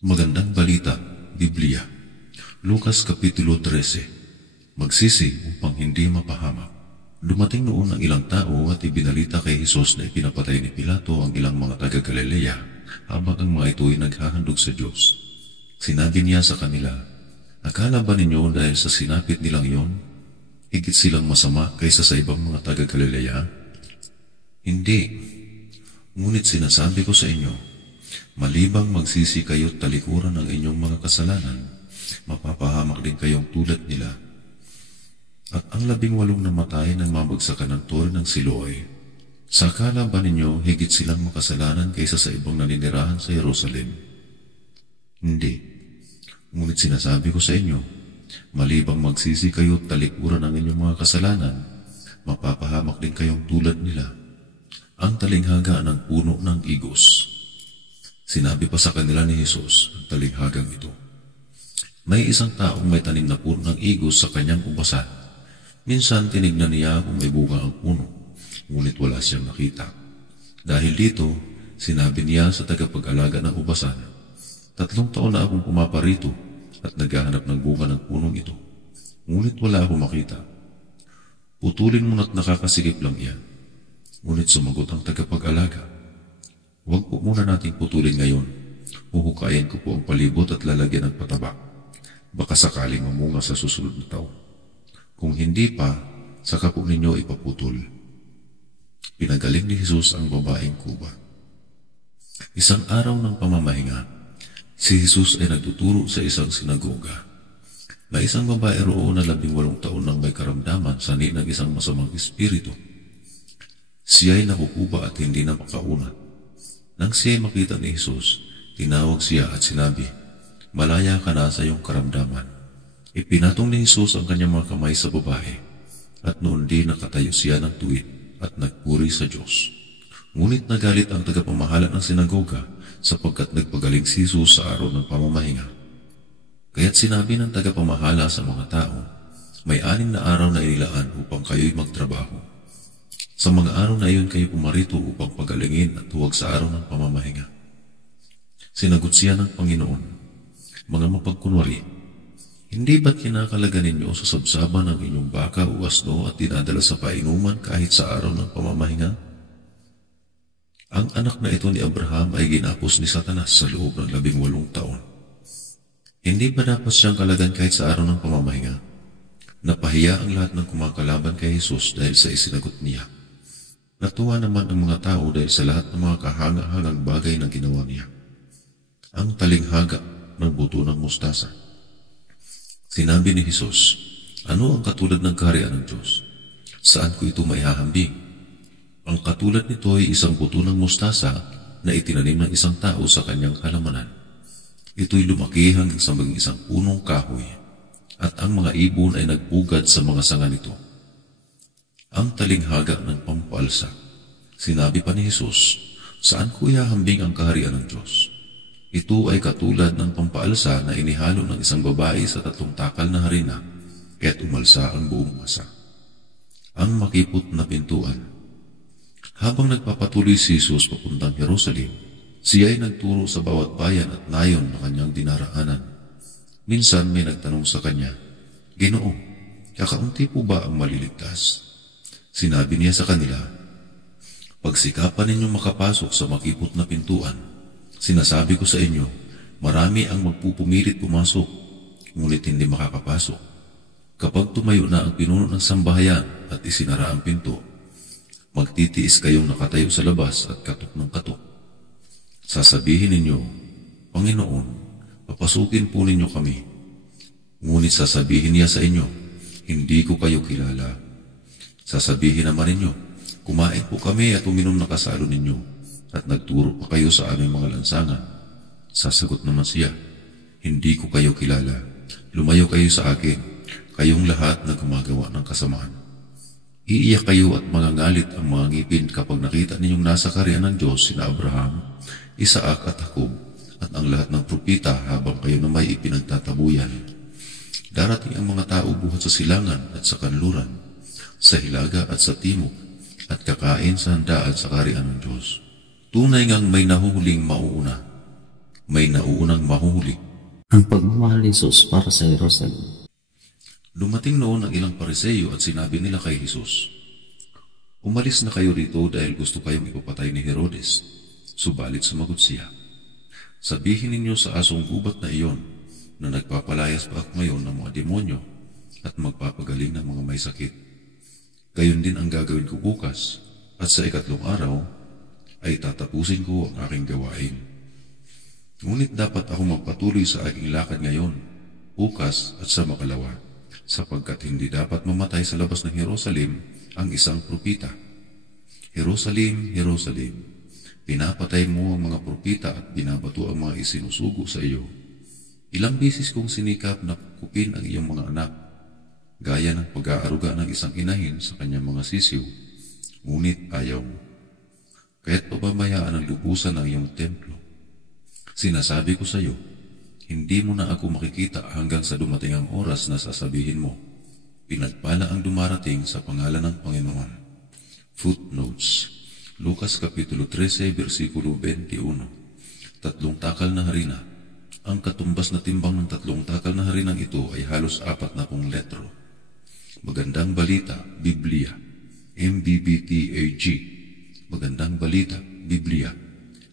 Magandang balita, Biblia. Lucas Kapitulo 13. Magsisi upang hindi mapahamak. Dumating noon ang ilang tao at ibinalita kay Jesus na ipinapatay ni Pilato ang ilang mga taga-Galilea habang ang mga ito'y naghahandog sa Diyos. Sinabi niya sa kanila, "Akala ba ninyo dahil sa sinapit nilang iyon, higit silang masama kaysa sa ibang mga taga-Galilea? Hindi. Ngunit sinasabi ko sa inyo, malibang magsisi kayo't talikuran ang inyong mga kasalanan, mapapahamak din kayong tulad nila. At ang 18 namatay nang mabagsakan ng tore ng Siloe, sakala ba ninyo higit silang makasalanan kaysa sa ibang naninirahan sa Jerusalem? Hindi. Ngunit sinasabi ko sa inyo, malibang magsisi kayo't talikuran ang inyong mga kasalanan, mapapahamak din kayong tulad nila. Ang talinghaga ng puno ng igos." Sinabi pa sa kanila ni Jesus ang talinghagang ito, "May isang taong may tanim na puno ng igos sa kanyang ubasan. Minsan tinignan niya kung may bunga ang puno, ngunit wala siyang nakita. Dahil dito, sinabi niya sa tagapag-alaga ng ubasan, 3 taon na akong pumaparito at naghahanap ng bunga ng punong ito, ngunit wala akong makita. Putulin mo na't nakakasigip lang iyan." Ngunit sumagot ang tagapag-alaga, "Huwag po muna nating putulin ngayon. Huhukayin ko po ang palibot at lalagyan ng pataba. Baka sakaling mamunga sa susunod na taon. Kung hindi pa, saka po ninyo ipaputol." Pinagaling ni Jesus ang babaeng kuba. Isang araw ng pamamahinga, si Jesus ay nagtuturo sa isang sinagoga. May isang babae roon na 18 taon nang may karamdaman sanhi ng isang masamang espiritu. Siya'y nakukuba at hindi na makaunat. Nang siya'y makita ni Jesus, tinawag siya at sinabi, "Malaya ka na sa iyong karamdaman." Ipinatong ni Jesus ang kanyang mga kamay sa babae, at noon din nakatayo siya ng tuwid at nagpuri sa Diyos. Ngunit nagalit ang tagapamahala ng sinagoga sapagkat nagpagaling si Jesus sa araw ng pamamahinga. Kaya't sinabi ng tagapamahala sa mga tao, "May 6 na araw na inilaan upang kayo'y magtrabaho. Sa mga araw na iyon kayo pumarito upang pagalingin at huwag sa araw ng pamamahinga." Sinagot siya ng Panginoon, "Mga mapagkunwari, hindi ba't kinakalaga ninyo sa sabsaban ang inyong baka o asno at dinadala sa painuman kahit sa araw ng pamamahinga? Ang anak na ito ni Abraham ay ginapos ni Satanas sa loob ng 18 taon. Hindi ba dapat siyang kalagan kahit sa araw ng pamamahinga?" Napahiya ang lahat ng kumakalaban kay Jesus dahil sa isinagot niya. Natuwa naman ang mga tao dahil sa lahat ng mga kahanga-hangang bagay na ginawa niya. Ang talinghaga ng buto ng mustasa. Sinabi ni Jesus, "Ano ang katulad ng kaharian ng Diyos? Saan ko ito maihahambing? Ang katulad nito ay isang buto ng mustasa na itinanim ng isang tao sa kanyang halamanan. Ito'y lumaki hanggang sa maging isang punong kahoy, at ang mga ibon ay nagpugad sa mga sanga nito." Ang talinghaga ng pampaalsa. Sinabi pa ni Jesus, "Saan ko ihahambing ang kaharian ng Diyos? Ito ay katulad ng pampaalsa na inihalo ng isang babae sa 3 takal na harina, kaya't umalsa ang buong masa." Ang makipot na pintuan. Habang nagpapatuloy si Jesus papuntang Jerusalem, siya ay nagturo sa bawat bayan at nayon na kanyang dinaraanan. Minsan may nagtanong sa kanya, "Ginoo, kakaunti po ba ang maliligtas?" Sinabi niya sa kanila, "Pagsikapan ninyong makapasok sa makipot na pintuan. Sinasabi ko sa inyo, marami ang magpupumilit pumasok, ngunit hindi makakapasok. Kapag tumayo na ang pinuno ng sambahayan at isinara ang pinto, magtitiis kayong nakatayo sa labas at katok ng katok. Sasabihin ninyo, 'Panginoon, papasukin po ninyo kami.' Ngunit sasabihin niya sa inyo, 'Hindi ko kayo kilala.' Sasabihin naman ninyo, 'Kumain po kami at uminom na kasalo ninyo, at nagturo pa kayo sa aming mga lansangan.' Sasagot naman siya, 'Hindi ko kayo kilala. Lumayo kayo sa akin, kayong lahat na gumagawa ng kasamaan.' Iiyak kayo at mangangalit ang mga ngipin kapag nakita ninyong nasa kaharian ng Diyos sina Abraham, Isaac at Jacob, at ang lahat ng propita habang kayo na may ipinagtatabuyan. Darating ang mga tao buhat sa silangan at sa kanluran, sa hilaga at sa timog, at kakain sa handaan sa kaharian ng Diyos. Tunay ngang may nahuhuling mauuna. may nauunang mahuhuli. Ang pagmamahal ni Jesus para sa Jerusalem. Dumating noon ang ilang Pariseyo at sinabi nila kay Jesus, "Umalis na kayo rito dahil gusto kayong ipapatay ni Herodes." Subalit sumagot siya, "Sabihin ninyo sa asong gubat na iyon na nagpapalayas pa ako ngayon ng mga demonyo at magpapagaling ng mga may sakit. Gayon din ang gagawin ko bukas at sa ikatlong araw ay tatapusin ko ang aking gawain. Ngunit dapat ako magpatuloy sa aking lakad ngayon, bukas at sa makalawa, sapagkat hindi dapat mamatay sa labas ng Jerusalem ang isang propita. Jerusalem, Jerusalem, pinapatay mo ang mga propita at binabato ang mga isinusugo sa iyo. Ilang bisis kong sinikap na kupin ang iyong mga anak, gaya ng pag-aaruga ng isang inahin sa kanyang mga sisiw, ngunit ayaw mo. Kaya't pababayaan ang lubusan ng iyong templo. Sinasabi ko sa iyo, hindi mo na ako makikita hanggang sa dumating ang oras na sasabihin mo, pinagpala ang dumarating sa pangalan ng Panginoon." Footnotes: Lucas Kapitulo 13, versikulo 21. 3 takal na harina. Ang katumbas na timbang ng 3 takal na harinang ito ay halos 40 letro. Magandang Balita, Biblia. MBBTAG. Magandang Balita, Biblia.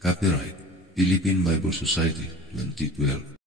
Copyright Philippine Bible Society 2012.